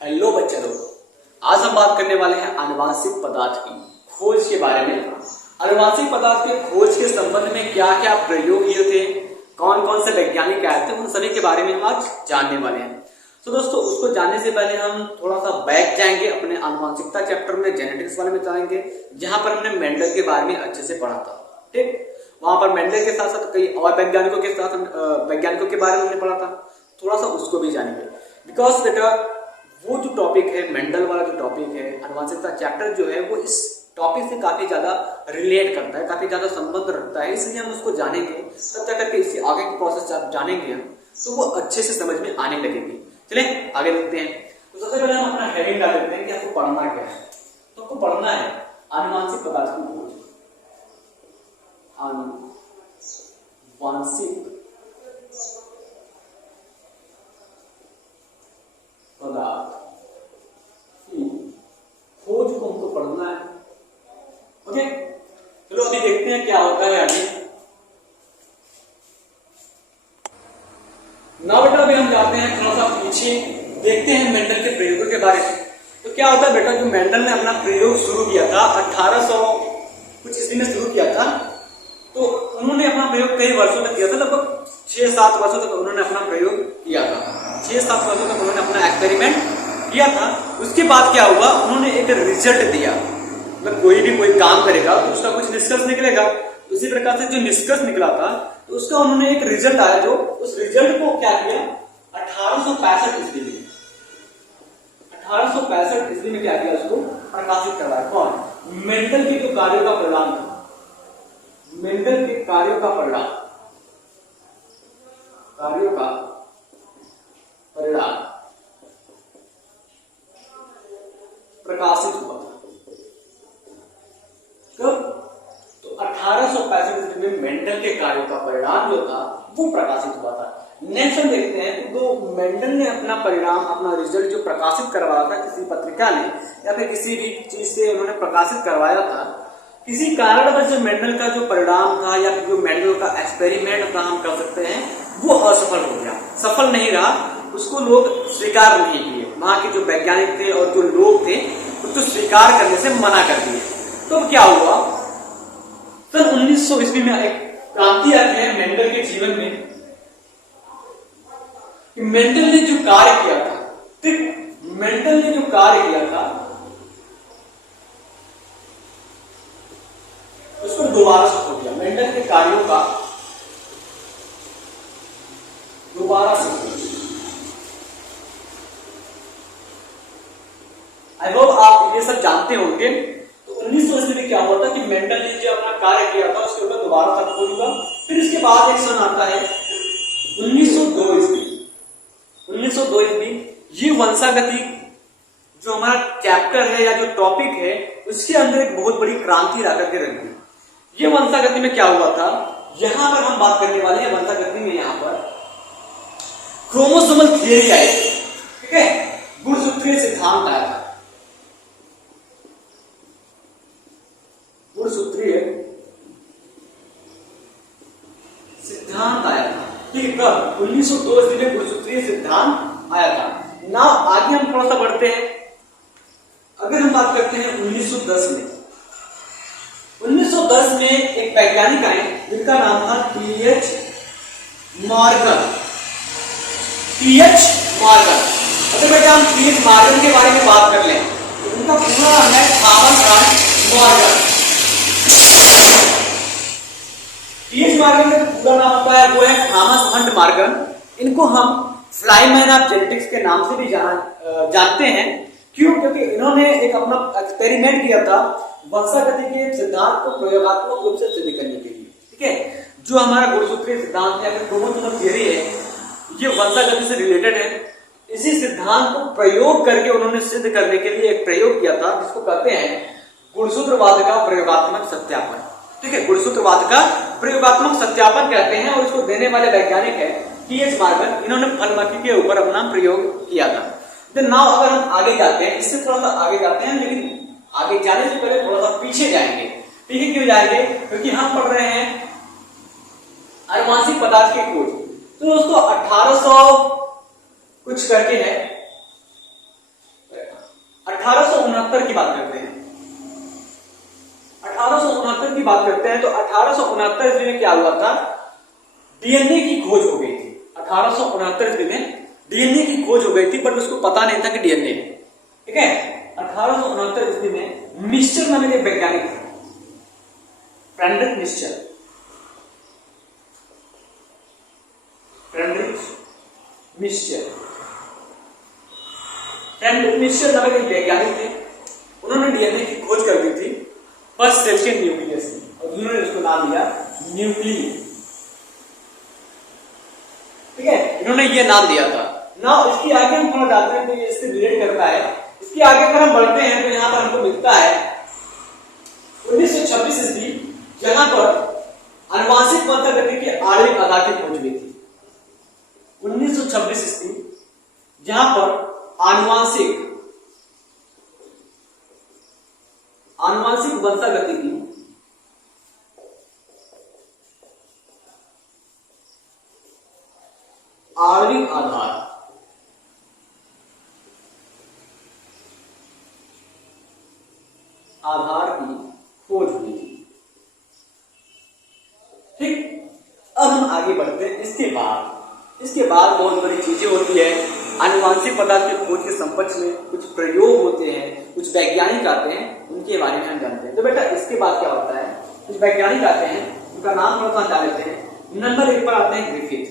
Hello बच्चे लोग, आज हम बात करने वाले हैं आनुवांशिक पदार्थ की खोज के बारे में। आनुवांशिक पदार्थ के खोज के संबंध में क्या क्या प्रयोग किए थे, कौन कौन से वैज्ञानिक आए थे, उन सभी के बारे में हम आज जानने वाले हैं। तो दोस्तों, उसको जानने से पहले हम थोड़ा सा बैक जाएंगे, अपने आनुवांशिकता चैप्टर में जेनेटिक्स वाले में जाएंगे, जहां पर हमने मेंडल के बारे में अच्छे से पढ़ा था। ठीक, वहां पर मेंडल के साथ साथ कई और वैज्ञानिकों के बारे में हमने पढ़ा था। थोड़ा सा उसको भी जानेंगे, बिकॉज बेटा वो जो टॉपिक है, मेंडल वाला जो टॉपिक है, आनुवांशिकता चैप्टर जो है, वो इस टॉपिक से काफी ज्यादा रिलेट करता है, काफी ज्यादा संबंध रखता है, इसलिए हम उसको जानेंगे। तब तक करके इससे आगे की प्रोसेस जब जानेंगे हम, तो वो अच्छे से समझ में आने लगेगी। चलें आगे देखते हैं। तो सबसे पहले हम अपना हेडिंग डाल देते हैं कि आपको पढ़ना क्या है। तो आपको पढ़ना है आनुवांशिक पदार्थ की खोज। आनुवांशिक पदार्थ की खोज को हमको पढ़ना है। ओके, चलो अभी देखते हैं क्या होता है आगे। ना बेटा अभी हम जाते हैं थोड़ा सा पीछे, देखते हैं मेंडल के प्रयोगों के बारे में। तो क्या होता है बेटा, जो मेंडल ने अपना प्रयोग शुरू किया था 1800 कुछ ईस्वी में शुरू किया था, तो उन्होंने अपना प्रयोग कई वर्षों तक किया था, लगभग 6-7 वर्षों तक उन्होंने अपना प्रयोग किया था। 6-7 वर्षों तक उन्होंने अपना एक्सपेरिमेंट किया था। उसके बाद क्या हुआ, उन्होंने एक रिजल्ट दिया। मतलब कोई काम करेगा तो उसका कुछ निष्कर्ष निकलेगा। उसी प्रकार से जो निष्कर्ष निकला था, तो उसका उन्होंने एक रिजल्ट आया, जो उस रिजल्ट को क्या किया 1865 ईस्वी में 1865 ईस्वी में क्या किया, उसको प्रकाशित करवाया। कौन? मेंडल के जो कार्यों का परिणाम था, मेंडल के कार्यों का परिणाम प्रकाशित हुआ। कब? तो 1865 ईस्वी में मेंडल के कार्यों का परिणाम जो था वो प्रकाशित हुआ था। नेक्स्ट हम देखते हैं, तो मेंडल ने अपना परिणाम, अपना रिजल्ट जो प्रकाशित करवाया था किसी पत्रिका ने या फिर किसी भी चीज से उन्होंने प्रकाशित करवाया था, किसी कारणवश जो मेंडल का जो परिणाम था या फिर जो मेंडल का एक्सपेरिमेंट था, हम कह सकते हैं, वो असफल हो गया, सफल नहीं रहा। उसको लोग स्वीकार नहीं किए, वहां के जो वैज्ञानिक थे और जो लोग थे उसको स्वीकार करने से मना कर दिए। तो क्या हुआ, सन 1900 ईस्वी में एक क्रांति आती है मेंडल के जीवन में। कि मेंडल ने जो कार्य किया था, ठीक, मेंडल ने जो कार्य किया था उसको दोबारा से खोज किया। मेंडल के कार्यों का दोबारा से खोज। आई होप आप ये सब जानते होंगे। तो 1900 ईस्वी में क्या हुआ था कि मेंडल ने जो अपना कार्य किया था उसके ऊपर दोबारा से खोज हुआ। फिर इसके बाद एक सन आता है 1902 ईस्वी। 1902 ईस्वी, ये वंशागति जो हमारा चैप्टर है या जो टॉपिक है, उसके अंदर एक बहुत बड़ी क्रांति ला करके रख दी। ये वंशागति में क्या हुआ था, यहां पर हम बात करने वाले हैं वंशागति में। यहां पर क्रोमोसोमल थियरी आई, ठीक है, गुणसूत्रीय सिद्धांत आया था। गुणसूत्रीय सिद्धांत आया था, ठीक है। कब? 1902 ईस्वी में गुणसूत्रीय सिद्धांत आया था। ना आगे हम थोड़ा सा बढ़ते हैं। अगर हम बात करते हैं 1910 में, 1910 में एक वैज्ञानिक आए जिनका नाम था टीएच मॉर्गन। अगर बेटा हम टीएच मॉर्गन के बारे में बात कर लें, तो उनका पूरा नाम है Thomas Hunt Morgan. TH Morgan का पूरा नाम होता है वो है थॉमस हंट मॉर्गन। इनको हम फ्लाईमैन ऑफ जेनेटिक्स के नाम से भी जानते हैं। क्यों? क्योंकि इन्होंने एक अपना एक्सपेरिमेंट किया था वंशागति के सिद्धांत को प्रयोगात्मक रूप से सिद्ध करने के लिए, ठीक है। जो हमारा गुणसूत्रीय सिद्धांत है, क्रोमोसोमल थियरी है, ये वंशागति से रिलेटेड है। इसी सिद्धांत को प्रयोग करके उन्होंने सिद्ध करने के लिए एक प्रयोग किया था, जिसको कहते हैं गुणसूत्रवाद का प्रयोगात्मक सत्यापन, ठीक है। गुणसूत्रवाद का प्रयोगात्मक सत्यापन कहते हैं, और इसको देने वाले वैज्ञानिक है टीएच मॉर्गन। इन्होंने फलमक्खी के ऊपर अपना प्रयोग किया था। नाउ अगर हम आगे जाते हैं, इससे थोड़ा सा आगे जाते हैं, लेकिन आगे जाने से पहले थोड़ा सा पीछे जाएंगे। ठीक है, क्यों जाएंगे? क्योंकि हम पढ़ रहे हैं आनुवांशिक पदार्थ की खोज। तो दोस्तों 1800 कुछ करके है, 1869 की बात करते हैं, 1869 की बात करते हैं, तो 1869 ईस्वी में क्या हुआ था, डीएनए की खोज हो गई थी। 1869 ईस्वी में डीएनए की खोज हो गई थी, बट उसको पता नहीं था कि डीएनए, ठीक है। 1869 ईस्वी में मिस्चर नाम के वैज्ञानिक थे, फ्रेडरिक मिस्चर, फ्रेडरिक मिस्चर नामक एक वैज्ञानिक थे। उन्होंने डीएनए की खोज कर दी थी फर्स्ट सेल के न्यूक्लियस में, और उन्होंने उसको नाम दिया न्यूक्लियस, ठीक है, इन्होंने ये नाम दिया था ना। इसकी आगे हम थोड़ा जाते हैं तो ये इससे रिलेट करता है। इसके आगे अगर हम बढ़ते हैं तो यहां पर हमको मिलता है 1926 ईस्वी, जहां पर आनुवांशिक वर्तगति के आणविक आधार की खोज हुई थी। 1926 ईस्वी, जहां पर आनुवांशिक वंशागति की आणविक आधार की खोज हुई थी, ठीक। अब हम आगे बढ़ते हैं। इसके बाद बहुत बड़ी चीजें होती है। आनुवांशिक पदार्थ की खोज के संपक्ष में कुछ प्रयोग होते हैं, कुछ वैज्ञानिक आते हैं, उनके बारे में हम जानते हैं। तो बेटा इसके बाद क्या होता है, कुछ वैज्ञानिक आते हैं, उनका नाम थोड़ा सा जान लेते हैं। नंबर 1 पर आते हैं ग्रिफिथ,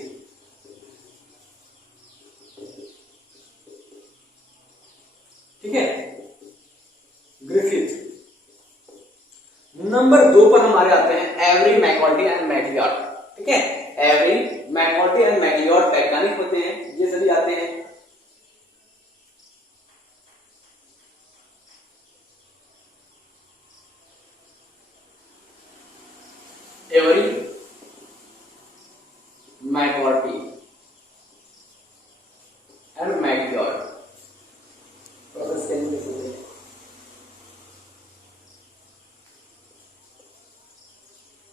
ठीक है, ग्रिफिथ। नंबर 2 पर हमारे आते हैं एवरी, मैकॉर्डी एंड मैकलिऑड, ठीक है। एवरी, मैकॉर्डी एंड मैकलिऑड वैज्ञानिक होते हैं, ये सभी आते हैं। एवरी, मैकॉर्डी एंड मैकलिऑड,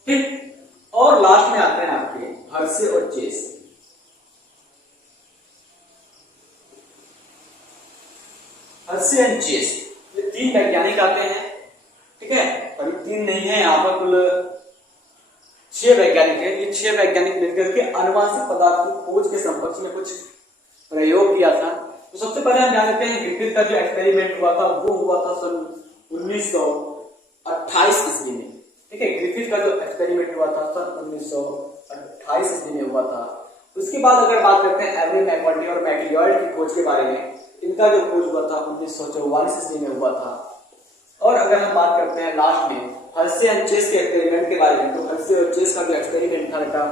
ठीक। और लास्ट में आते हैं आपके हर्शे और चेस। हर्शे एंड चेस, ये 3 वैज्ञानिक आते हैं, ठीक है। और ये 3 नहीं है, यहां पर कुल 6 वैज्ञानिक हैं। ये 6 वैज्ञानिक मिलकर के आनुवांशिक पदार्थ की खोज के संपर्क में कुछ प्रयोग किया था। तो सबसे पहले हम जान लेते हैं ग्रिफिथ का जो एक्सपेरिमेंट हुआ था वो हुआ था सन 1928 ईस्वी में, ठीक है। ग्रिफिथ का जो एक्सपेरिमेंट हुआ था सन 1928 ईस्वी में हुआ था। उसके बाद अगर बात करते हैं एवरी, मैकॉर्डी और मैकलिऑड की खोज के बारे में, इनका जो खोज हुआ था 1944 ईस्वी में हुआ था। और अगर हम बात करते हैं लास्ट में हर्शे एंड चेस के एक्सपेरिमेंट के बारे में, तो हर्शे और चेस का जो एक्सपेरिमेंट था बेटा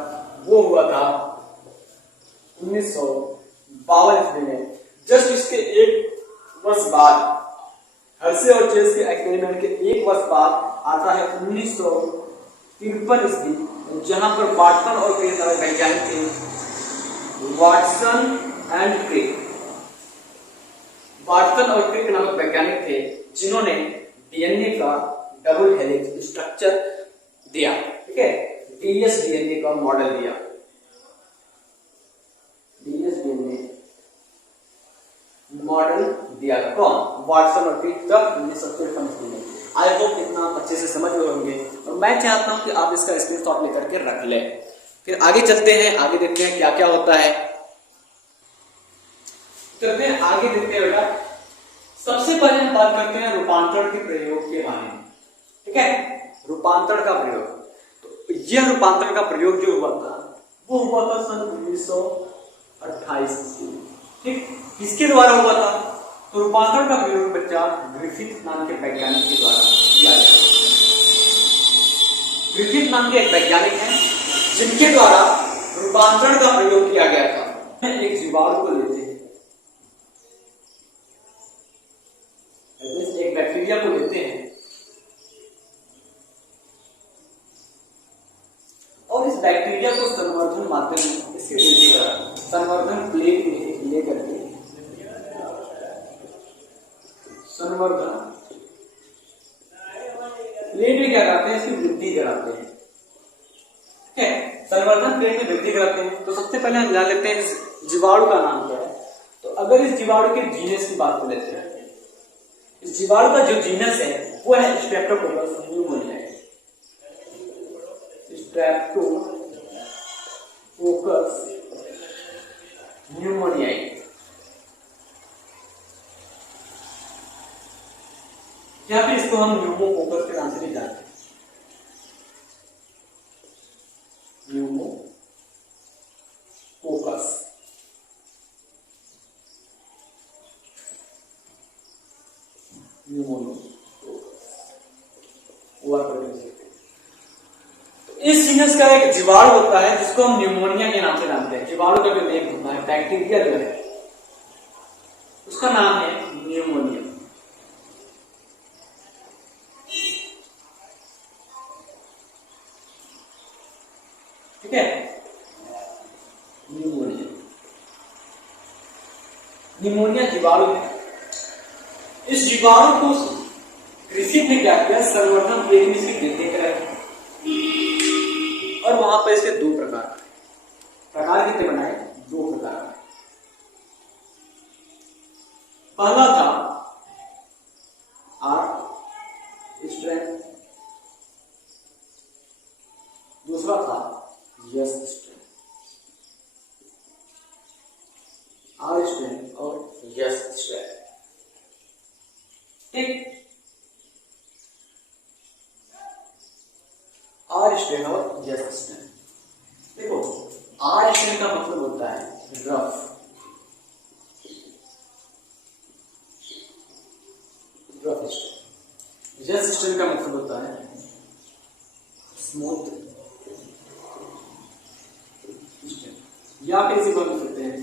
वो हुआ था 1952 ईस्वी में। जस्ट इसके 1 वर्ष बाद, हर्शे और चेस के एक्सपेरिमेंट के 1 वर्ष बाद आता है 1953 ईस्वी, जहां पर वाटसन और क्रिक नामक वैज्ञानिक थे। वाटसन एंड क्रिक, वाटसन और क्रिक नामक वैज्ञानिक थे, जिन्होंने डीएनए का डबल हेलिक्स स्ट्रक्चर दिया, ठीक है। डीएस डीएनए का मॉडल दिया, डीएस डीएनए मॉडल दिया। कौन? वाटसन और क्रिक, तब 1953 में। आई होप इतना अच्छे से समझ गए होंगे, और मैं चाहता हूं कि आप इसका स्क्रीनशॉट लेकर के रख लें। फिर आगे चलते हैं, आगे देखते हैं क्या क्या होता है। चलते हैं आगे, देखते हैं बेटा। सबसे पहले हम बात करते हैं रूपांतरण के प्रयोग के बारे में, ठीक है। रूपांतरण का प्रयोग, तो यह रूपांतरण का प्रयोग जो हुआ था वो हुआ था सन 1928 ईस्वी में, ठीक। किसके द्वारा हुआ था? तो रूपांतरण का प्रयोग बच्चा ग्रिफिथ नाम के वैज्ञानिक के द्वारा किया गया। ग्रिफिथ नाम के एक वैज्ञानिक हैं जिनके द्वारा रूपांतरण का प्रयोग किया गया था। एक जीवाणु को लेते हैं, एक बैक्टीरिया को लेते हैं, और इस बैक्टीरिया को संवर्धन माध्यम में इसकी वृद्धि करा, संवर्धन प्लेट में लेकर के, संवर्धन प्लेट में क्या करते हैं? इसकी वृद्धि कराते हैं, ठीक है। संवर्धन प्लेट में वृद्धि कराते हैं। तो सबसे पहले हम जान लेते हैं इस जीवाणु का नाम क्या है। तो अगर इस जीवाणु के जीनस की बात कर लेते हैं, इस जीवाणु का जो जीनस है वो है स्ट्रेप्टोकोकस न्यूमोनियाई। Streptococcus pneumoniae. या फिर इसको हम न्यूमोकोकस के नाम से भी जानते हैं। न्यूमोकोकस। इस जीनस का एक जीवाणु होता है जिसको हम न्यूमोनिया के नाम से जानते हैं। जीवाणु का जो नेम होता है, बैक्टीरिया जो है उसका नाम है न्यूमोनिया। ठीक है, न्यूमोनिया। न्यूमोनिया जीवाणु है। इस जीवाणु को ग्रिफिथ ने क्या किया, संवर्धन प्लेट में इसकी वृद्धि कराई और वहां पर इसके दो प्रकार कितने बनाए, दो प्रकार। पहला था आर स्ट्रेन, दूसरा था यस स्ट्रेन। आर स्ट्रेन और यस स्ट्रेन। ठीक, आर स्ट्रेन और यस स्ट्रेन। देखो, आर स्ट्रेन का मतलब होता है रफ, स्ट्रेन। यस स्ट्रेन का मतलब होता है स्मूथ स्ट्रेन, या फिर इसे बोल सकते हैं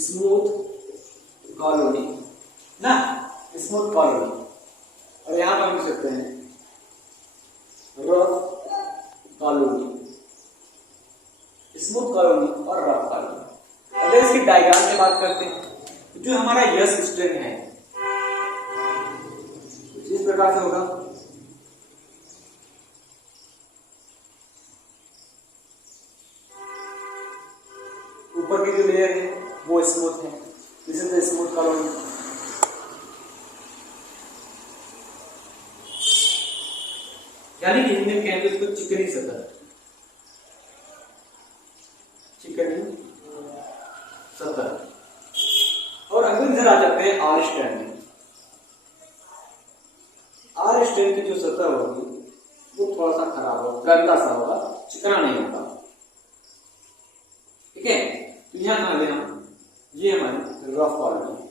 स्मूथ कॉलोनी ना, स्मूथ कॉलोनी। और यहां पर लिख सकते हैं रफ कॉलोनी, स्मूथ कॉलोनी और रफ कॉलोनी। अगर इसकी डायग्राम की बात करते हैं, जो हमारा यस स्ट्रेन है इस प्रकार से होगा। ऊपर की जो लेयर है वो स्मूथ है, this is the smooth colony. यानी कि हिंदी में कहेंगे इसको चिकनी सतह, चिकनी सतह। और अगर इधर आ जाते हैं आर स्ट्रेन में, आर स्ट्रेन की जो सतह होगी वो थोड़ा सा खराब होगा, गंदा सा होगा, चिकना नहीं होगा। ठीक है, तो यहां मान लें हम, ये हमारी रफ कॉलोनी।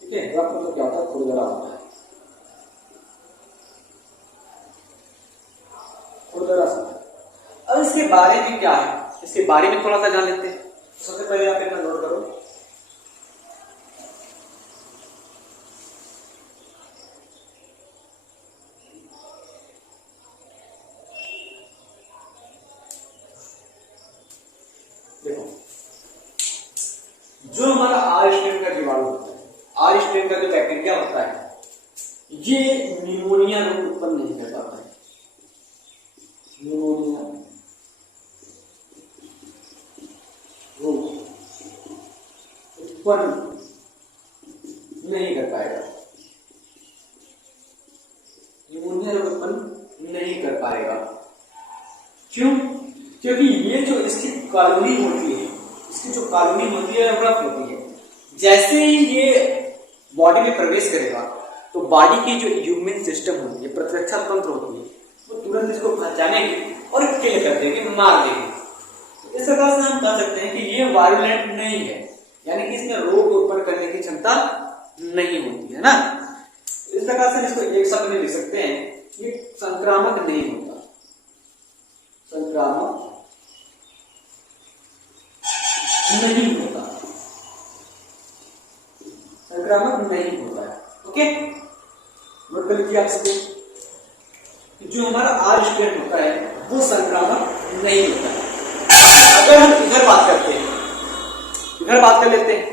ठीक है, रफ मतलब क्या होता है, खुरदरा होता है, खुरदरा सा। अब इसके बारे में क्या है, इसके बारे में थोड़ा सा जान लेते हैं। सबसे पहले आप इतना नोट करो, देखो जो हमारा आर स्ट्रेन का जीवाणु होता है, आर स्ट्रेन का जो बैक्टीरिया होता है, ये न्यूमोनिया रोग उत्पन्न नहीं कर पाता है। न्यूमोनिया रोग उत्पन्न नहीं कर पाएगा, न्यूमोनिया रोग उत्पन्न नहीं कर पाएगा। क्यों? क्योंकि ये जो इसकी कॉलोनी होती है, इसकी जो कॉलोनी होती है रफ होती है। जैसे ही ये बॉडी में प्रवेश करेगा तो बॉडी की जो इम्यून सिस्टम होती है, प्रतिरक्षा तंत्र होती है, वो तुरंत इसको पहचानेगी और किल कर देगी, मार देगी। इस प्रकार से हम कह सकते हैं कि ये वायलेंट नहीं है, यानी कि इसमें रोग उत्पन्न करने की क्षमता नहीं होती है ना। इस प्रकार से इसको एक शब्द में लिख सकते हैं, ये संक्रामक नहीं होता, संक्रामक नहीं होता, संक्रामक नहीं होता है। ओके, नोट कर लीजिए आप सबको, जो हमारा आर स्ट्रेन होता है वो संक्रामक नहीं होता है। अगर हम इधर बात करते हैं, इधर बात कर लेते हैं,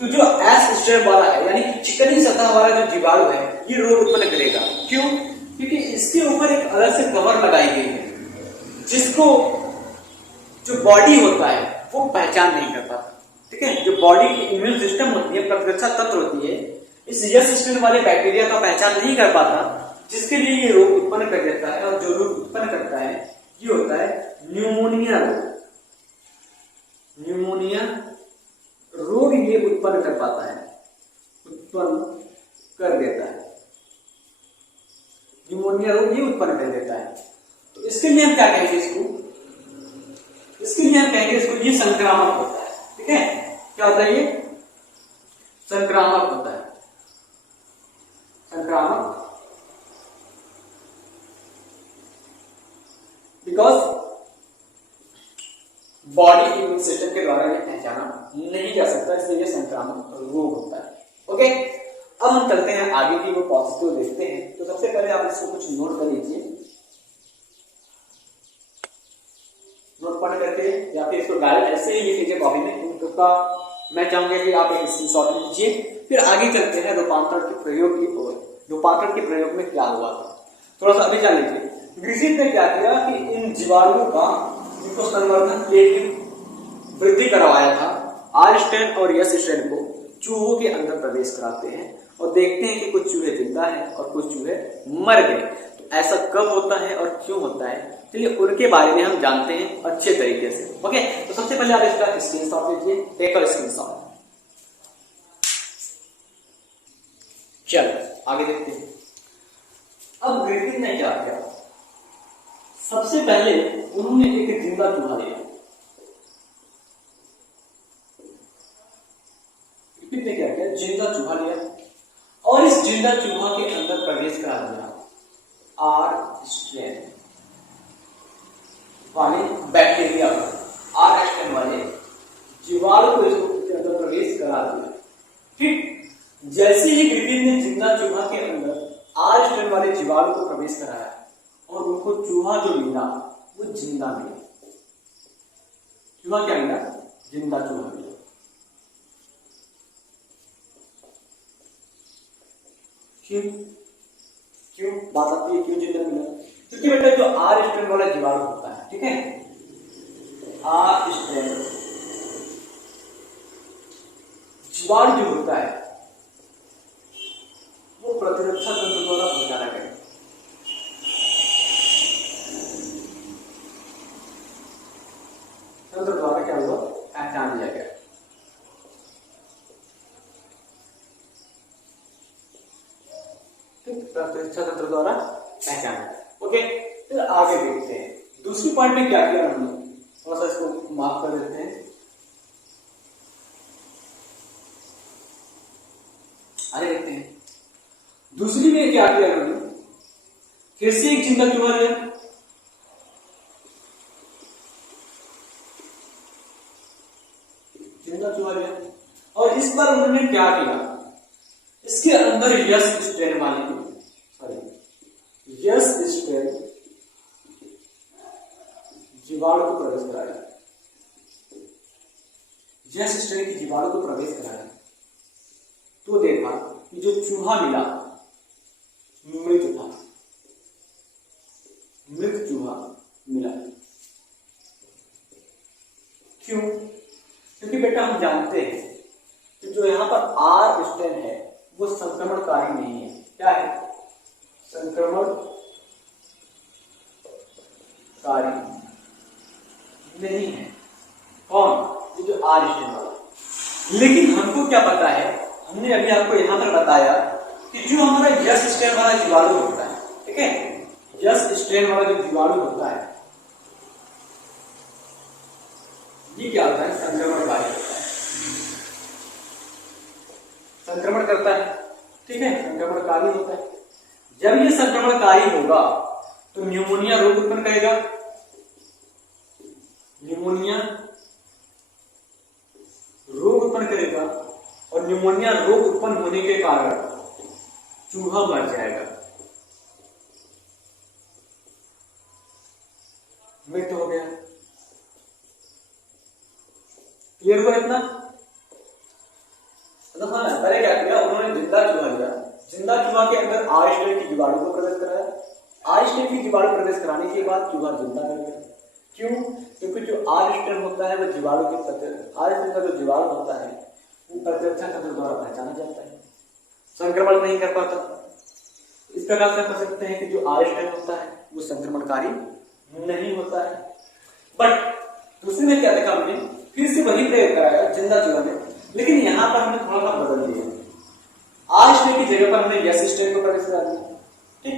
तो जो एस स्ट्रेन वाला है, यानी कि चिकनी सतह वाला जो जीवाणु है, ये रोग उत्पन्न करेगा। क्यों? क्योंकि इसके ऊपर एक अलग से कवर लगाई गई है, जिसको जो बॉडी होता है वो पहचान नहीं कर पाता। ठीक है, जो बॉडी की इम्यून सिस्टम होती है, प्रतिरक्षा तंत्र होती है, इस यस स्ट्रेन वाले बैक्टीरिया का पहचान नहीं कर पाता, जिसके लिए ये रोग उत्पन्न कर देता है। और जो रोग उत्पन्न करता है ये होता है न्यूमोनिया रोग। न्यूमोनिया रोग ये उत्पन्न कर पाता है, उत्पन्न कर देता है, न्यूमोनिया रोग ये उत्पन्न कर देता है। तो इसके लिए हम क्या कहेंगे इसको, इसके लिए हम कहेंगे इसको ये संक्रामक होता है। ठीक है, क्या होता है ये, संक्रामक होता है, संक्रामक, बिकॉज बॉडी इम्यून सिस्टम के द्वारा यह पहचाना नहीं जा सकता, इसलिए यह संक्रामक रोग होता है। ओके, अब हम चलते हैं आगे की वो प्रोसेस को देखते हैं। तो सबसे पहले आप इसको कुछ नोट कर लीजिए, नोट पढ़ करके या फिर इसको डायरेक्ट ऐसे ही लिख लीजिए कॉपी में। तो मैं चाहूंगा कि आप एक स्क्रीनशॉट लीजिए, फिर आगे चलते हैं रूपांतरण के प्रयोग की ओर। रूपांतरण के प्रयोग में क्या हुआ था थोड़ा सा अभी जान लीजिए। ग्रिफिथ ने क्या किया कि इन जीवाणुओं का जिनको संवर्धन के लिए वृद्धि करवाया था, आर स्ट्रेन और यस स्ट्रेन को चूहों के अंदर प्रवेश कराते हैं और देखते हैं कि कुछ चूहे जिंदा है और कुछ चूहे मर गए। तो ऐसा कब होता है और क्यों होता है, चलिए उनके बारे में हम जानते हैं अच्छे तरीके से। ओके, तो सबसे पहले आप इसका स्क्रीनशॉट लीजिए, टेक और स्क्रीनशॉट। चलो आगे देखते हैं। अब ग्रिफिथ ने क्या किया, सबसे पहले उन्होंने एक जिंदा चूहा लिया। ग्रिफिथ ने क्या किया, जिंदा चूहा लिया और इस जिंदा चूहा के अंदर प्रवेश करा दिया आर स्ट्रेन वाले बैक्टीरिया, आर स्ट्रेन वाले जीवाणु को इसके अंदर प्रवेश करा दिया। ठीक, जैसे ही ग्रिफिथ ने जिंदा चूहा के अंदर आर स्ट्रेन वाले जीवाणु को प्रवेश कराया और उनको चूहा जो मिला वो जिंदा मिला। चूहा क्या मिला, जिंदा चूहा मिला। क्यों क्यों बात आती है, क्यों जिंदा मिला? क्योंकि बेटा जो आर स्ट्रेन वाला जीवाणु होता है, ठीक है, आर स्ट्रेन जीवाणु जो होता है वो प्रतिरक्षा तंत्र द्वारा पहचाना गया। तंत्र द्वारा क्या हुआ, पहचान लिया गया। प्रतिरक्षा तंत्र द्वारा पहचाना। ओके, फिर आगे देखते हैं दूसरी पॉइंट में क्या किया हमने, थोड़ा सा इसको माफ कर देते हैं। आगे देखते हैं दूसरी में क्या किया हमने, फिर से एक जिंदा चूहा लिया, जिंदा चूहा लिया और इस बार उन्होंने क्या किया, इसके अंदर यस स्ट्रेन वाले यस स्ट्रेन जीवाणु को प्रवेश कराया, यस स्ट्रेन की जीवाणु को प्रवेश कराया। तो देखा कि जो चूहा मिला मृत था, मृत चूहा मिला। क्यों? क्योंकि बेटा हम जानते हैं कि जो यहां पर आर स्ट्रेन है वो संक्रमणकारी नहीं है। क्या है? संक्रमणकारी नहीं है। कौन? ये जो आर स्ट्रेन वाला। लेकिन हमको क्या पता है, हमने अभी आपको यहां पर बताया कि जो हमारा यस स्ट्रेन वाला जीवाणु होता है, ठीक है, यस स्ट्रेन वाला जो जीवाणु होता है ये क्या होता है, संक्रमणकारी होता है, संक्रमण करता है, ठीक है, संक्रमणकारी होता है। जब ये संक्रमणकारी होगा तो न्यूमोनिया रोग उत्पन्न करेगा, न्यूमोनिया रोग उत्पन्न करेगा और न्यूमोनिया रोग उत्पन्न होने के कारण चूहा मर जाएगा, मृत हो गया। क्लियर हुआ इतना? पहले क्या किया उन्होंने, जिंदा चूहा लिया, जिंदा चूहा के अंदर आर स्ट्रेन की जीवाणु को प्रवेश कराया, आर स्ट्रेन की जीवाणु प्रवेश कराने के बाद चूहा जिंदा कर गया। क्यों? क्योंकि क्योंकि जो आर स्ट्रेन होता है वो जीवाणु के आर स्ट्रेन का जो जीवाणु होता है वो प्रतिरक्षण तंत्र द्वारा पहचाना जाता है, संक्रमण नहीं कर पाता। इस प्रकार से कह सकते हैं कि जो आर स्ट्रेन होता है वो संक्रमणकारी नहीं होता है। बट दूसरे में क्या देखा हमने, फिर से वही प्रयोग कराया जिंदा चूहा में, लेकिन यहाँ पर हमने थोड़ा सा बदल दिया। आर स्ट्रेन की जगह पर हमने यस स्ट्रेन को प्रवेश करा दिया। ठीक,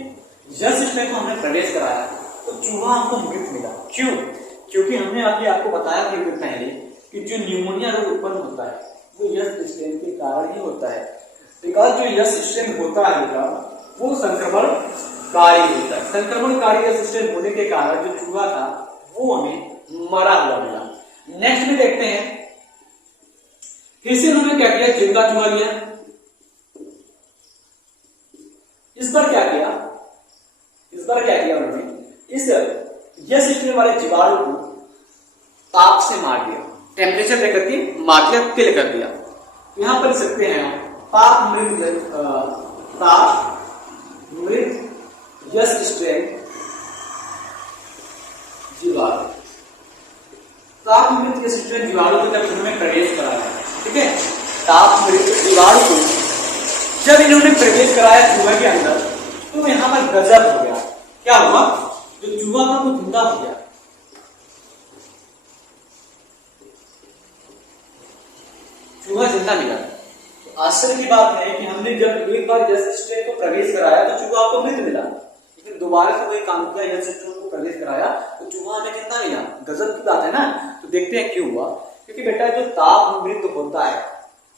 यस स्ट्रेन को हमने प्रवेश कराया तो चूहा हमको मृत मिला। क्यों? क्योंकि हमने अभी आपको बताया था पहले कि जो न्यूमोनिया रोग उत्पन्न होता है वो यस स्ट्रेन के कारण ही होता है। बिकॉज जो यस स्ट्रेन होता है बेटा वो संक्रमणकारी होता है। संक्रमणकारी यस स्ट्रेन होने के कारण जो चूहा था वो हमें मरा हुआ मिला। नेक्स्ट में देखते हैं, फिर से उन्होंने क्या किया, जिंदा चूहा लिया। इस बार क्या किया, उन्होंने इस यस स्ट्रेन वाले जीवाणु को ताप से मार दिया, टेम्परेचर देकर के मार दिया, किल कर दिया। यहां पर सकते हैं ताप मृत यस स्ट्रेन जीवाणु, ताप मृत यस स्ट्रेन जीवाणु को जब इन्होंने प्रवेश कराया, ठीक है, ताप मृत जीवाणु को जब इन्होंने प्रवेश कराया चूहे के अंदर तो यहां पर गजब हो गया। क्या हुआ, जो चूहा था वो जिंदा हो गया। चूहा जिंदा मिला। तो आश्चर्य की बात है कि हमने जब एक बार यस स्ट्रेन को प्रवेश कराया तो चूहा आपको मृत मिला, लेकिन दोबारा से वही काम किया, यस स्ट्रेन को प्रवेश कराया तो चूहा हमें जिंदा मिला। गजब की बात है ना। तो देखते हैं क्यों हुआ। क्योंकि बेटा जो ताप मृत होता है,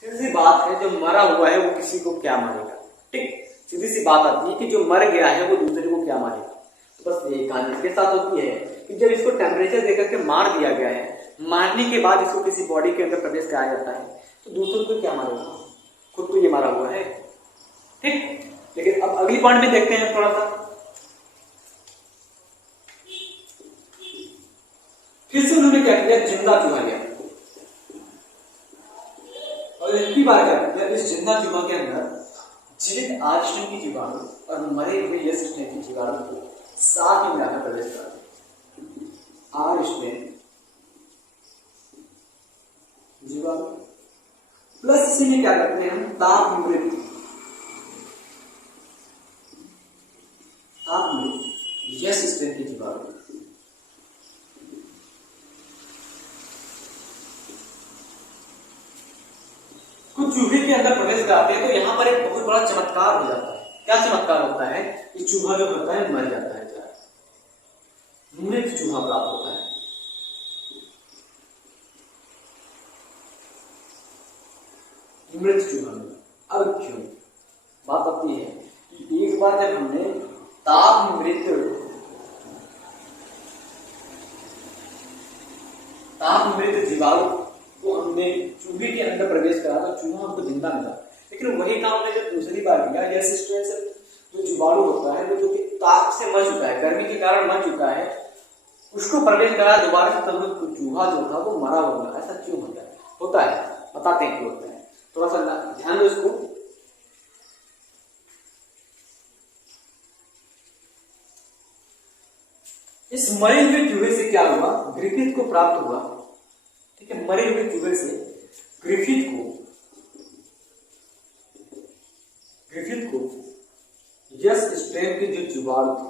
सीधी सी बात है, जो मरा हुआ है वो किसी को क्या मारेगा। ठीक, सीधी सी बात आती है कि जो मर गया है वो दूसरे को क्या मारेगा। तो बस यही कहानी इसके साथ होती है कि जब इसको टेम्परेचर देकर के मार दिया गया है, मारने के बाद इसको किसी बॉडी के अंदर प्रवेश कराया जाता है तो दूसरों को क्या मारेगा, खुद तो ये मारा हुआ है। ठीक, लेकिन अब अगली पॉइंट में देखते हैं थोड़ा सा। फिर से उन्होंने क्या किया, जिंदा चूहा लिया और इसकी बात करते हैं। इस जिंदा चूहा के अंदर जीवित आर स्ट्रेन की जीवाणु और मरे हुए यस स्ट्रेन की जीवाणु को साथ में मिलाकर प्रवेश करा। आर स्ट्रेन जीवाणु प्लस इसी में क्या करते हैं हम, ताप मृत यस स्ट्रेन की जीवाणु कुछ चूहे के अंदर प्रवेश कराते हैं। तो यहां पर एक बहुत बड़ा चमत्कार हो जाता है। क्या चमत्कार होता है कि चूहा जो होता है मर जाता है, मृत चूहा प्राप्त होता है। मृत चूहा में अब क्यों बात आती है कि एक बार जब हमने ताप मृत जीवाणु को हमने चूहे के अंदर प्रवेश करा तो चूहा हमको जिंदा मिला, लेकिन वही काम हमने जब दूसरी बार किया, यस स्ट्रेन से जो जीवाणु होता है वो जो कि ताप से मर चुका है, गर्मी के कारण मर चुका है, उसको प्रवेश करा दोबारा से, तब चूहा जो था वो मरा हुआ। ऐसा क्यों होता है बताते हैं क्यों होता है, थोड़ा सा ध्यान दो इसको। इस मरे हुए चूहे से क्या हुआ, ग्रिफिथ को प्राप्त हुआ। ठीक है, मरे हुए चूहे से ग्रिफिथ को यस स्ट्रेन के जो जीवाणु थे,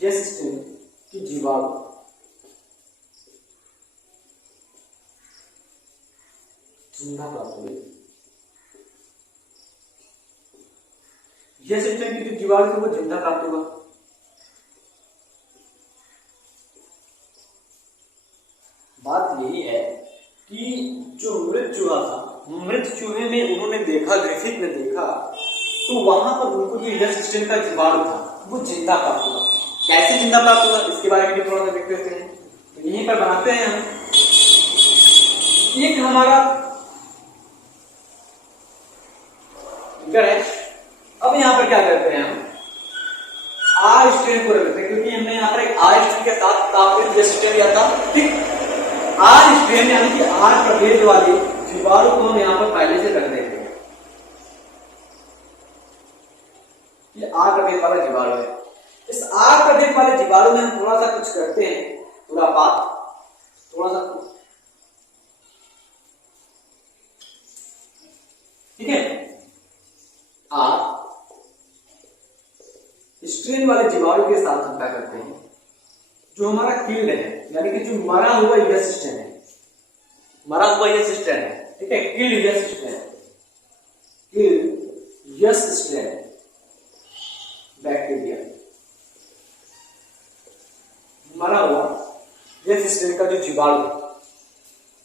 यस स्ट्रेन की जीवाणु जिंदा प्राप्त हुए। यस स्ट्रेन की जो जीवाणु थे वो जिंदा प्राप्त हुआ। बात यही है कि जो मृत चूहा था, मृत चूहे में उन्होंने देखा, ग्रिफिथ ने देखा, तो वहां पर उनको जो यस स्ट्रेन का जीवाणु था वो जिंदा प्राप्त हुआ। कैसे जिंदा प्राप्त हुआ इसके बारे में भी थोड़ा सा देखते हैं। तो यहीं पर बनाते हैं हम एक हमारा फिगर है। अब यहां पर क्या करते हैं हम, आर स्ट्रेन को रखते हैं, क्योंकि हमने यहां पर एक आर स्ट्रेन के साथ तापमान यस स्ट्रेन लिया था। ठीक, आर स्ट्रेन यानी कि आर प्रभेद वाले जीवाणु को हम यहां पर पहले से रख देते हैं। ये आर प्रभेद वाला जीवाणु है। इस बारे में हम थोड़ा सा कुछ करते हैं, पूरा बात थोड़ा सा, ठीक है। आप स्ट्रेन वाले जीवाणु के साथ हम क्या करते हैं, जो हमारा किल्ड है, यानी कि जो मरा हुआ यस स्ट्रेन है, मरा हुआ यस स्ट्रेन है, ठीक है, killed yes strain, killed yes strain bacteria, मरा हुआ यस स्ट्रेन का जो जीवाणु है,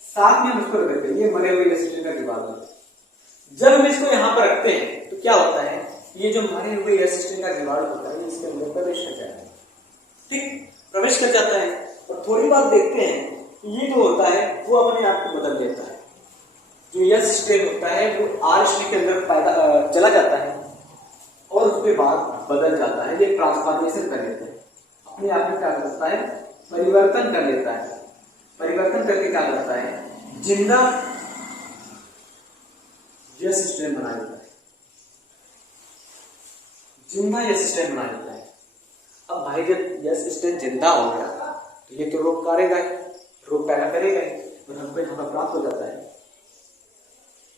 साथ में हम उसको रखते हैं, ये मरे हुए यस स्ट्रेन का जीवाणु है। जब हम इसको यहां पर रखते हैं तो क्या होता है, ये जो मरे हुए यस स्ट्रेन का जीवाणु होता है इसके अंदर प्रवेश कर जाता है, ठीक, प्रवेश कर जाता है। और थोड़ी बात देखते हैं, ये जो होता है वो अपने आप को बदल देता है, जो यस स्ट्रेन होता है वो आर स्ट्रेन के अंदर पैदा चला जाता है और उसके बाद बदल जाता है, ये ट्रांसफॉर्मेशन कर लेते हैं, अपने आप में क्या करता है, परिवर्तन कर लेता है, परिवर्तन करके क्या करता है, जिंदा यस स्ट्रेन बना देता है, जिंदा यस स्ट्रेन बना देता है। अब भाई जब यस स्ट्रेन जिंदा हो गया तो ये तो रोग करेगा ही, रोग पैदा करेगा ही, और हमको यहाँ पर प्राप्त हो जाता है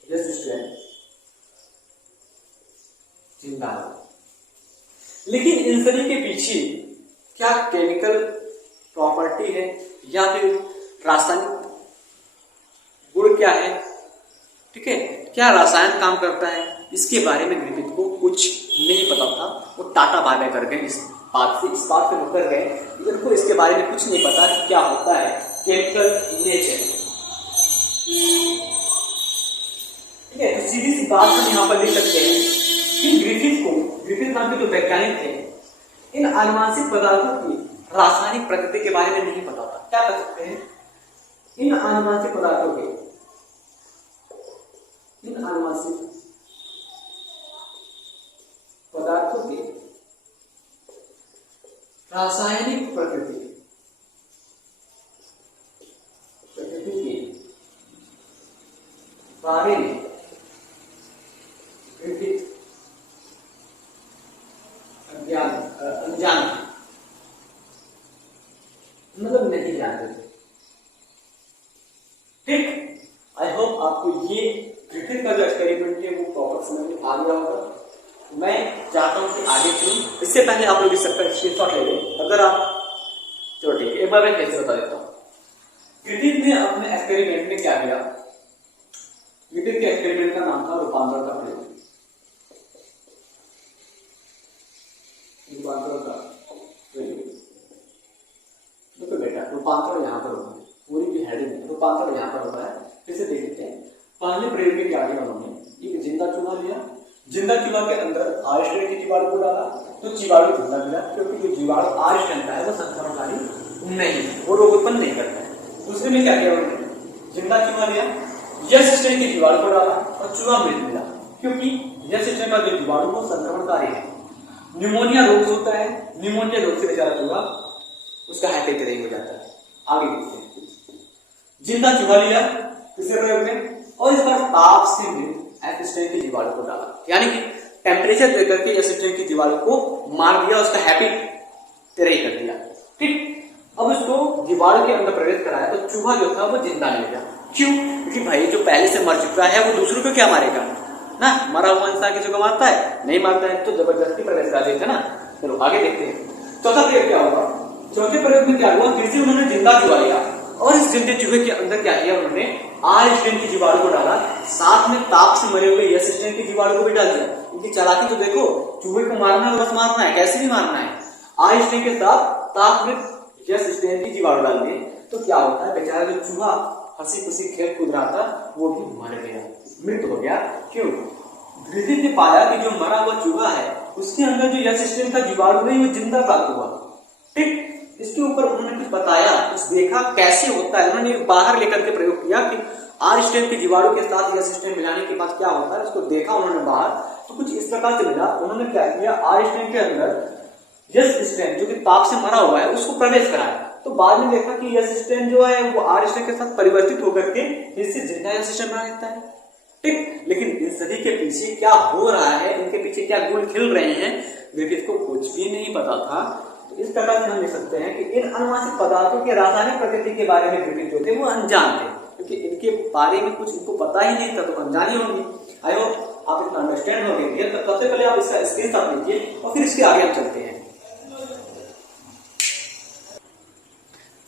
यस स्ट्रेन जिंदा है। लेकिन इन सभी के पीछे क्या केमिकल प्रॉपर्टी है या फिर रासायनिक गुण क्या है, ठीक है, क्या रसायन काम करता है, इसके बारे में ग्रिफिथ को कुछ नहीं पता था। वो टाटा बाय बाय कर गए इस बात से मुकर गए, इनको इसके बारे में कुछ नहीं पता कि क्या होता है केमिकल नेचर, ठीक है। तो सीधी सी बात हम यहाँ पर लिख सकते हैं कि ग्रिफिथ नाम के जो वैज्ञानिक थे, इन अनुवांशिक पदार्थों की रासायनिक प्रकृति के बारे में नहीं पता था। क्या कर सकते हैं, इन अनुवांशिक पदार्थों के रासायनिक प्रकृति के बारे में ग्रिफिथ अनजान, मतलब नहीं जानते थे, ठीक। आई होप आपको ये ग्रिफिथ का जो एक्सपेरिमेंट है वो प्रॉपर समझ में आ गया होगा। मैं चाहता हूं कि आगे चलूं, इससे पहले आप लोग इस सबका स्क्रीनशॉट ले लें अगर आप, चलो ठीक है, एक बार मैं कैसे बता देता हूं। ग्रिफिथ ने अपने एक्सपेरिमेंट में क्या किया, ग्रिफिथ के एक्सपेरिमेंट का नाम था रूपांतरण का प्रयोग, रूपांतरण का प्रयोग। देखो बेटा, रूपांतरण यहां पर होता है, पूरी की हेडिंग रूपांतरण यहां पर होता है। फिर से देख लेते हैं, पहले प्रयोग में क्या किया उन्होंने, एक जिंदा चूहा लिया, जिंदा चूहा के अंदर आर स्ट्रेन के जीवाणु को डाला तो जीवाणु जिंदा मिला, क्योंकि जो जीवाणु आर स्ट्रेन का है वो संक्रमणकारी नहीं है, वो रोग उत्पन्न नहीं करता है। दूसरे में क्या किया उन्होंने, जिंदा चूहा लिया, यस स्ट्रेन के जीवाणु को डाला और चूहा मृत मिला, क्योंकि यस स्ट्रेन का जो जीवाणु वो संक्रमणकारी है। न्यूमोनिया रोग होता है, न्यूमोनिया रोग से बेचारा चूहा उसका हेपेटाइटिस हो जाता है। आगे देखते हैं, जिंदा चूहा लिया तीसरे प्रयोग में और इस बार ताप से मृत एस स्ट्रेन के जीवाणु को डाला, यानी कि टेम्परेचर देकर के एस स्ट्रेन के जीवाणु को मार दिया, उसका हैबिट तेरे कर दिया, ठीक। अब उसको जीवाणु के अंदर प्रवेश कराया तो चूहा जो था वो जिंदा मिल गया। क्यों, क्योंकि भाई जो पहले से मर चुका है वो दूसरों को क्या मारेगा ना, मरा हुआ इंसान किसी को मारता है नहीं, मारता है, तो जबरदस्ती प्रवेश करा देता ना। चलो आगे देखते हैं, चौथा प्रयोग क्या होगा। चौथे प्रयोग में क्या हुआ, फिर से उन्होंने जिंदा चूहा लिया और इस जिंदे चूहे के अंदर क्या किया उन्होंने, आर स्ट्रेन के जीवाणु को डाला, साथ में ताप से मरे हुए यस स्ट्रेन के जीवाणु को भी डाल दिया। इनकी चालाकी तो देखो, चूहे को मारना है, बस मारना है, कैसे भी मारना है। आर स्ट्रेन के साथ ताप में यस स्ट्रेन के जीवाणु डाल दिए तो क्या होता है, बेचारा जो चूहा हंसी खुशी खेल कूद रहा था वो भी मर गया, मृत हो गया। क्यों, ग्रिफिथ ने पाया कि जो मरा हुआ चूहा है उसके अंदर जो यस स्ट्रेन का जीवाणु नहीं वो जिंदा प्राप्त हुआ, ठीक। इसके ऊपर उन्होंने कुछ बताया, कुछ देखा कैसे होता है, उन्होंने बाहर लेकर के प्रयोग किया कि आर स्ट्रेन के जीवाणु के साथ यस स्ट्रेन मिलाने के बाद क्या होता है, उसको देखा उन्होंने बाहर, तो कुछ इस प्रकार से मिला। उन्होंने क्या किया, आर स्ट्रेन के अंदर यस स्ट्रेन जो कि ताप से मरा हुआ है उसको प्रवेश कराया, तो बाद में देखा कि यस स्ट्रेन जो है वो आर स्ट्रेन के साथ परिवर्तित होकर के इससे जिंदा यस स्ट्रेन बना देता है, ठीक। लेकिन इन सभी के पीछे क्या हो रहा है, इनके पीछे क्या गुण खिल रहे हैं, ग्रिफिथ को कुछ भी नहीं पता था। तो इस प्रकार से हम लिख सकते हैं कि इन अनुवांशिक पदार्थों के रासायनिक प्रकृति के बारे में ब्रिटिश जो थे वो अनजान थे, क्योंकि इनके बारे में कुछ इनको पता ही नहीं था, तो अनजान ही होंगे। आई होप आप इतना अंडरस्टैंड हो गए। तो सबसे पहले आप इसका स्क्रीनशॉट लीजिए और फिर इसके आगे हम चलते हैं।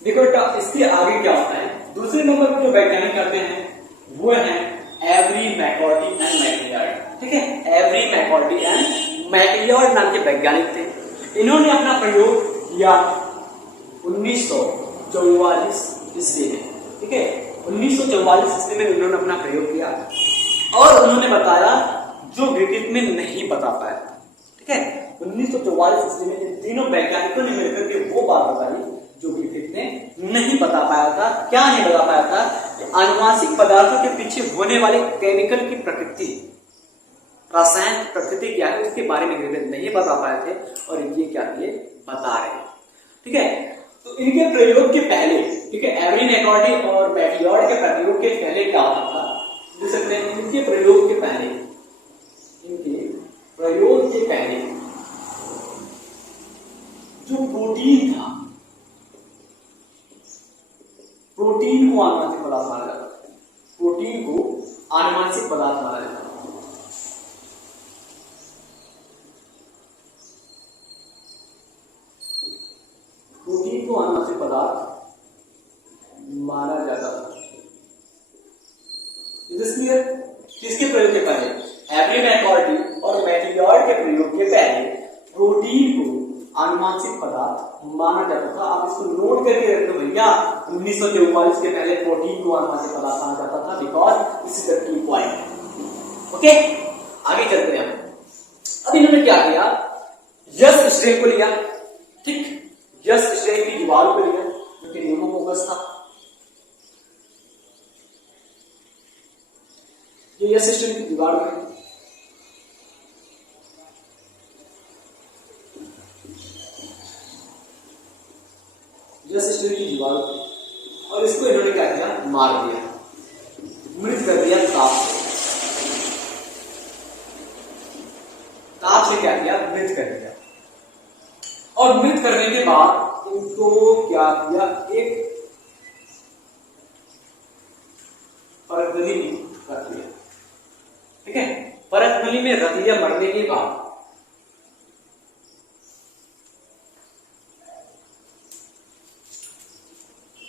देखो बेटा, इसके आगे क्या होता है, दूसरे नंबर पर जो वैज्ञानिक करते हैं वो है एवरी मैकॉर्डी एंड मैकलियॉर्ड। ठीक है, एवरी मैकॉर्डी एंड मैकलियॉर्ड नाम के वैज्ञानिक थे। इन्होंने अपना प्रयोग किया 1944 ईस्वी में। ठीक है, 1944 ईस्वी में उन्होंने अपना प्रयोग किया और उन्होंने बताया जो ग्रिफिथ में नहीं बता पाया। ठीक है, 1944 ईस्वी में इन तीनों वैज्ञानिकों ने मिलकर के वो बात बताई जो ग्रिफिथ ने नहीं बता पाया था। क्या नहीं बता पाया था? आनुवांशिक पदार्थों के पीछे होने वाले केमिकल की प्रकृति, रसायन की प्रकृति क्या है, उसके बारे में ग्रिफिथ नहीं बता पाए थे और ये क्या किए, बता रहे हैं। ठीक है, तो इनके प्रयोग के पहले, ठीक है, एवरी मैकॉर्डी और मैकलियॉर्ड के प्रयोग के पहले क्या होता था, देख सकते हैं। इनके प्रयोग के पहले जो प्रोटीन था, प्रोटीन को आनुवांशिक पदार्थ माना जाता है। प्रोटीन को आनुवांशिक पदार्थ माना जाता है। प्रोटीन को आनुवांशिक पदार्थ माना जाता था। इसलिए किसके प्रयोग के पहले, एवरी मैकॉर्डी और मैकलियॉर्ड के प्रयोग के पहले प्रोटीन को आनुवांशिक पदार्थ माना जाता था। आप इसको नोट करके रख लो भैया, 1944 के पहले प्रोटीन को आनुवांशिक पदार्थ माना जाता था, because this is the key point. Okay, आगे चलते हैं। अब इन्होंने क्या किया, यस स्ट्रेन को लिया। ठीक, यस स्ट्रेन की दीवार को लिया जो कि नियोमोकोकस था। ये यस स्ट्रेन की दीवार में और इसको इन्होंने क्या किया, मार दिया, मृत कर दिया ताप से क्या किया, मृत कर दिया। और मृत करने के बाद इनको क्या किया, एक परतनली में रख दिया। ठीक है, परतनली में रख दिया। मरने के बाद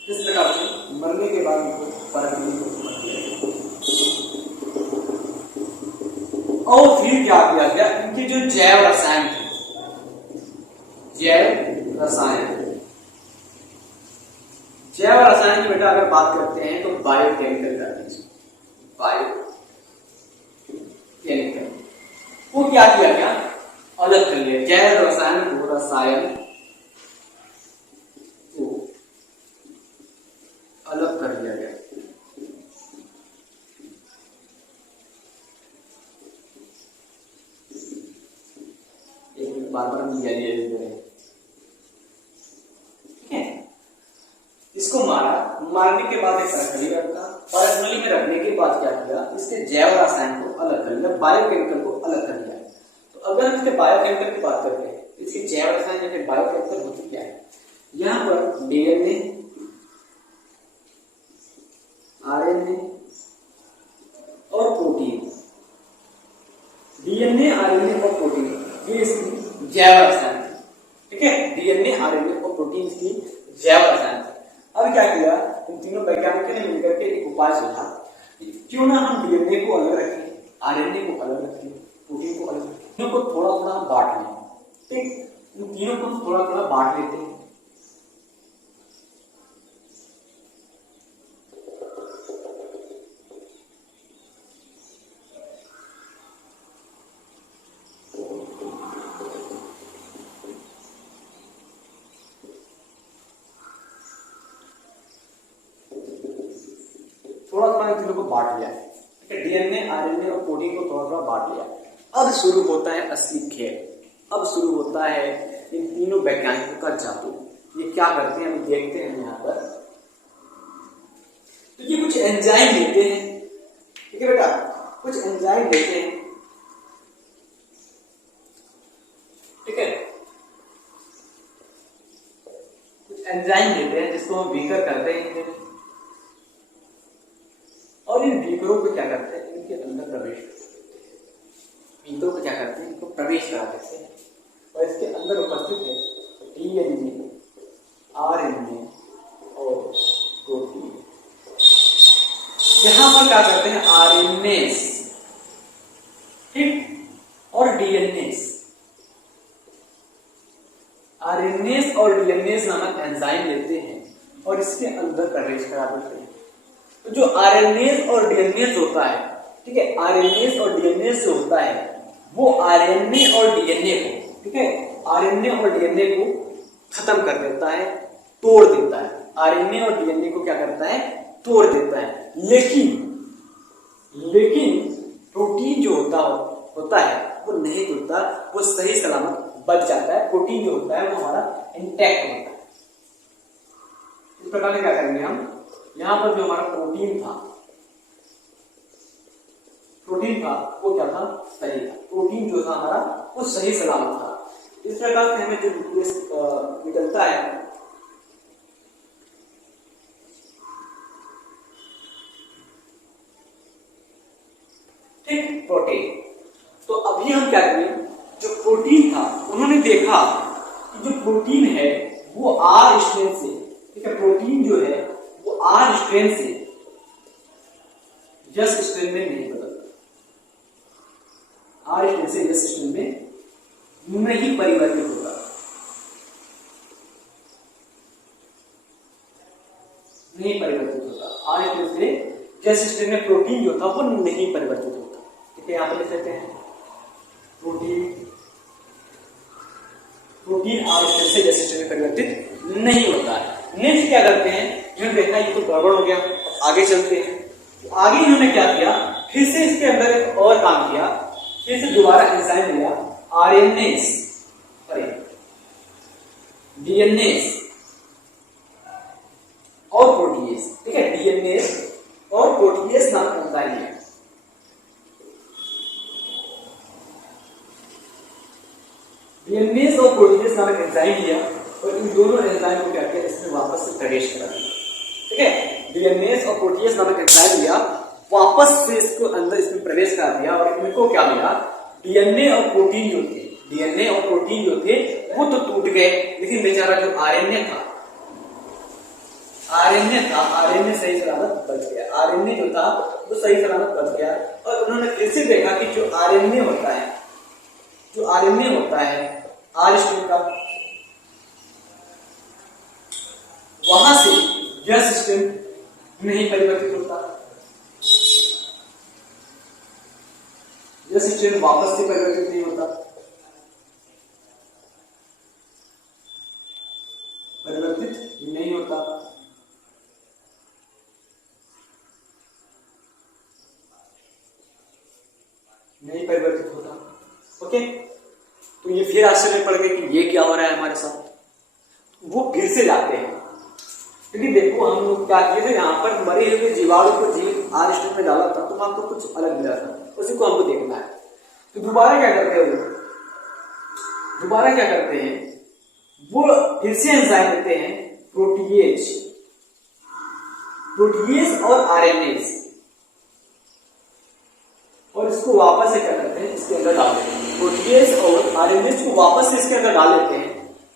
इस प्रकार से मरने के बाद परतनली को रख दिया। और फिर क्या किया गया, इनके जो जैव रसायन थे, जैव रसायन की बेटा अगर बात करते हैं तो बायोकेमिकल का लीजिए। बायोकेमिकल वो क्या किया गया, अलग कर लिया। जैव रसायन को अलग कर लिया गया। एक बार लिया। ठीक है, इसको मारा, मारने के बाद एक परतनली रखा। परतनली में रखने के बाद क्या किया, इसके जैव रसायन को अलग कर लिया, बायोकेमिकल को अलग कर लिया। तो अगर हम इसके बायोकेमिकल की बात करते हैं, इसके जैव रसायन या फिर बायोकेमिकल होती क्या है, यहां पर डीएनए, आरएनए और प्रोटीन, डीएनए, आरएनए और प्रोटीन, ये इसकी जैव रसायन। ठीक है, डीएनए, आरएनए और प्रोटीन की जैव रसायन। अब क्या किया, इन तीनों वैज्ञानिकों ने मिलकर के एक उपाय सोचा, क्यों ना हम डीएनए को अलग रखें, आरएनए को अलग रखें, प्रोटीन को अलग रखें, तीनों को थोड़ा थोड़ा हम बांट लें। ठीक, इन तीनों को थोड़ा थोड़ा बांट लेते हैं। थोड़ा थोड़ा इन तीनों को बांट लिया। ठीक है, डीएनए, आरएनए और प्रोटीन को थोड़ा थोड़ा बांट लिया। अब शुरू होता है असली खेल। अब शुरू होता है इन तीनों वैज्ञानिकों का जादू। ये क्या करते हैं, हम देखते हैं यहाँ पर। तो ये कुछ एंजाइम लेते हैं। ठीक है बेटा, कुछ एंजाइम लेते हैं। ठीक है, एंजाइम लेते हैं जिसको हम बीकर कहते हैं, और इन बीकरों को क्या करते हैं, इनके अंदर प्रवेश करते हैं। बीकरों को क्या करते हैं, इनको प्रवेश करा देते हैं और इसके अंदर उपस्थित है डीएनए, आरएनए और प्रोटीन। यहां पर क्या करते हैं, आरएनए ठीक और डीएनए, आरएनए और डीएनए नामक एंजाइम लेते हैं और इसके अंदर प्रवेश करा देते हैं। तो जो आरएनए और डीएनए होता है, ठीक है, आरएनए और डीएनए से होता है वो आरएनए और डीएनए को, ठीक है, आरएनए और डीएनए को खत्म कर देता है, तोड़ देता है। आरएनए और डीएनए को क्या करता है, तोड़ देता है। लेकिन प्रोटीन जो होता है वो नहीं टूटता, वो सही सलामत बच जाता है। प्रोटीन जो होता है वो हमारा इंटैक्ट होता है। इस प्रकार से क्या करेंगे हम, यहां पर जो हमारा प्रोटीन था वो क्या था, सही था। प्रोटीन जो था हमारा वो सही सलामत था। इस प्रकार से हमें जो निकलता है ठीक, प्रोटीन। तो अभी हम क्या करें, जो प्रोटीन था उन्होंने देखा कि जो प्रोटीन है वो आर स्ट्रेंथ से, ठीक है, प्रोटीन जो है वो आर स्ट्रेंथ से एस स्ट्रेंथ में नहीं बदलता, आर स्ट्रेंथ से एस स्ट्रेंथ में नहीं परिवर्तित होता, नहीं परिवर्तित होता। आर स्ट्रेंथ से एस स्ट्रेंथ में प्रोटीन जो था वो नहीं परिवर्तित होता। ठीक है, यहां पर लिख देते हैं प्रोटीन आर स्ट्रेंथ से एस स्ट्रेंथ में परिवर्तित नहीं होता है। नेक्स्ट क्या करते हैं, यहां देखा ये तो गड़बड़ हो गया, आगे चलते हैं। आगे इन्होंने क्या किया, फिर से इसके अंदर एक और काम किया, फिर से दोबारा एंजाइम लिया, आरएनए डीएनए और प्रोटीएज, ठीक है, डीएनए और प्रोटीएज नामक एंजाइम है। डीएनए और प्रोटीएज नामक एंजाइम लिया और इन दोनों एंजाइम को क्या किया, इसमें वापस से प्रवेश करा दिया। ठीक है, डीएनए और प्रोटीएज नामक एंजाइम लिया, वापस से इसको अंदर इसमें प्रवेश करा दिया और इनको क्या मिला, डीएनए और प्रोटीन जो थे, डीएनए और प्रोटीन जो थे वो तो टूट गए, लेकिन बेचारा जो आरएनए था आरएनए सही सलामत बच गया। आरएनए जो था वो सही सलामत बच गया और उन्होंने फिर से देखा कि जो आरएनए होता है आर स्ट्रेंथ का, वहां से एस स्ट्रेंथ नहीं परिवर्तित होता, एस स्ट्रेंथ वापस से परिवर्तित नहीं होता, नहीं परिवर्तित होता। ओके, तो ये फिर आश्चर्य पड़ गए कि ये क्या हो रहा है हमारे साथ। वो फिर से जाते हैं, क्योंकि देखो हम लोग क्या किए थे, यहाँ पर मरे हुए जीवाणु को जीवित आर स्ट्रेंथ में डाला था, तो आपको कुछ अलग मिला था, उसी को हमको देखना है। तो दोबारा क्या करते हैं, वो फिर से एंजाइम लेते हैं, प्रोटीएज और आरएनएज, और इसको वापस से क्या करते हैं, इसके अंदर डाल देते हैं। प्रोटीएज और आरएनएज को वापस से इसके अंदर डाल देते हैं।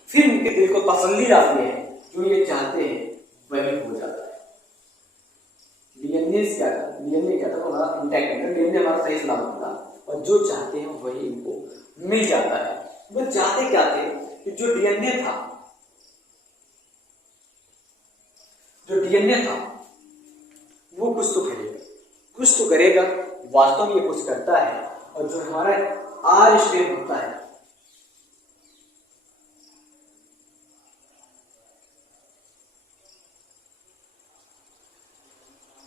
फिर इनके दिल को तसल्ली आती है, जो ये चाहते हैं वही हो जाता है। डीएनए क्या था, वो हमारा इंटैक्ट है, डीएनए हमारा सही सलामत था, और जो चाहते हैं वही इनको मिल जाता है। वो चाहते क्या थे कि जो डीएनए था वो कुछ तो करेगा, वास्तव में ये कुछ करता है। और जो हमारा आर स्ट्रेंथ होता है,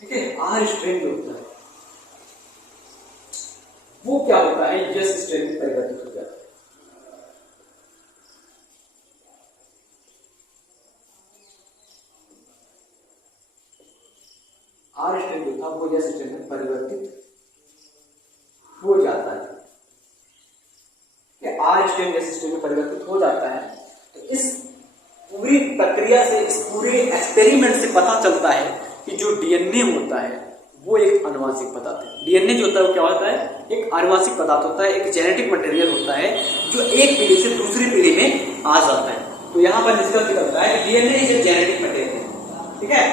ठीक है, आर स्ट्रेंथ जो होता है वो क्या होता है, एस स्ट्रेंथ में परिवर्तित हो जाता है। आर स्ट्रेंथ जो था वो एस स्ट्रेंथ में परिवर्तित हो जाता है। कि आर स्ट्रेंथ एस स्ट्रेंथ में परिवर्तित हो जाता है। तो इस पूरी पूरी प्रक्रिया से, इस पूरे एक्सपेरिमेंट से पता चलता है कि जो डीएनए होता है वो एक आनुवंशिक पदार्थ है। डीएनए जो होता है वो क्या होता है? एक आनुवंशिक पदार्थ होता है, एक जेनेटिक मटेरियल होता है जो एक पीढ़ी से दूसरी पीढ़ी में आ जाता है। तो यहाँ पर निष्कर्ष निकलता है कि DNA is a genetic material. ठीक है,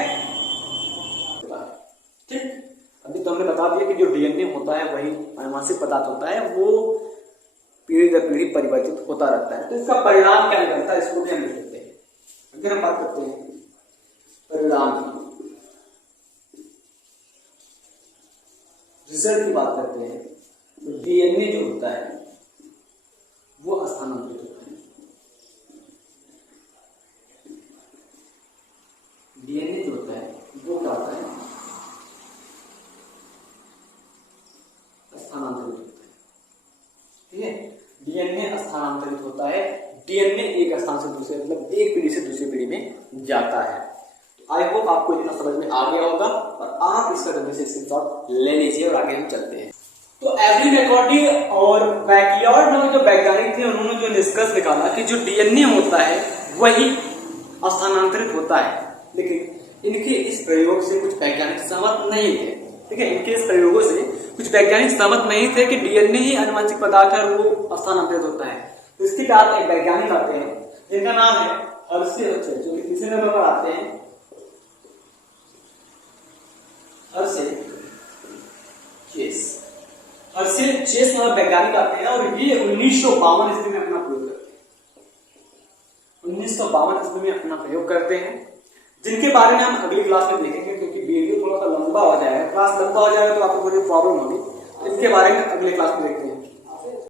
ठीक। अभी तो हमने बता दिया कि जो डीएनए होता है वही आनुवंशिक पदार्थ होता है, वो पीढ़ी दर पीढ़ी परिवर्तित होता रहता है। तो इसका परिणाम क्या निकलता है, इसको भी हम लिख लेते हैं। अगर हम बात करते हैं परिणाम की, रिजल्ट की बात करते हैं, तो डीएनए जो होता है वो स्थानांतरित होता है। डीएनए जो होता है वो क्या होता है? स्थानांतरित होता है। ठीक है, डीएनए स्थानांतरित होता है। डीएनए एक स्थान से दूसरे, मतलब एक पीढ़ी से दूसरी पीढ़ी में जाता है। आई होप आपको इतना समझ में आ गया होगा और आप इसका जल्दी से स्क्रीनशॉट ले लीजिए और आगे हम चलते हैं। तो एवरी मैकॉर्डी और बैकयार्ड नामक जो वैज्ञानिक थे उन्होंने जो निष्कर्ष निकाला कि जो डीएनए होता है वही स्थानांतरित होता है, लेकिन इनके इस प्रयोग से कुछ वैज्ञानिक सहमत नहीं थे। ठीक है, इनके इस प्रयोगों से कुछ वैज्ञानिक सहमत नहीं थे कि डीएनए ही आनुवंशिक पदार्थ है और वो स्थानांतरित होता है। तो इसके बाद एक वैज्ञानिक आते हैं जिनका नाम है हर्षे, जो कि तीसरे नंबर पर आते हैं, हर्षे चेस नामक वैज्ञानिक आते हैं और ये 1952 ईस्वी में अपना प्रयोग करते हैं। 1952 ईस्वी में अपना प्रयोग करते हैं, जिनके बारे में हम अगली क्लास में देखेंगे, क्योंकि वीडियो थोड़ा सा लंबा हो जाएगा, क्लास लंबा हो जाएगा तो आपको कोई प्रॉब्लम होगी। इसके बारे में अगले क्लास में देखते हैं।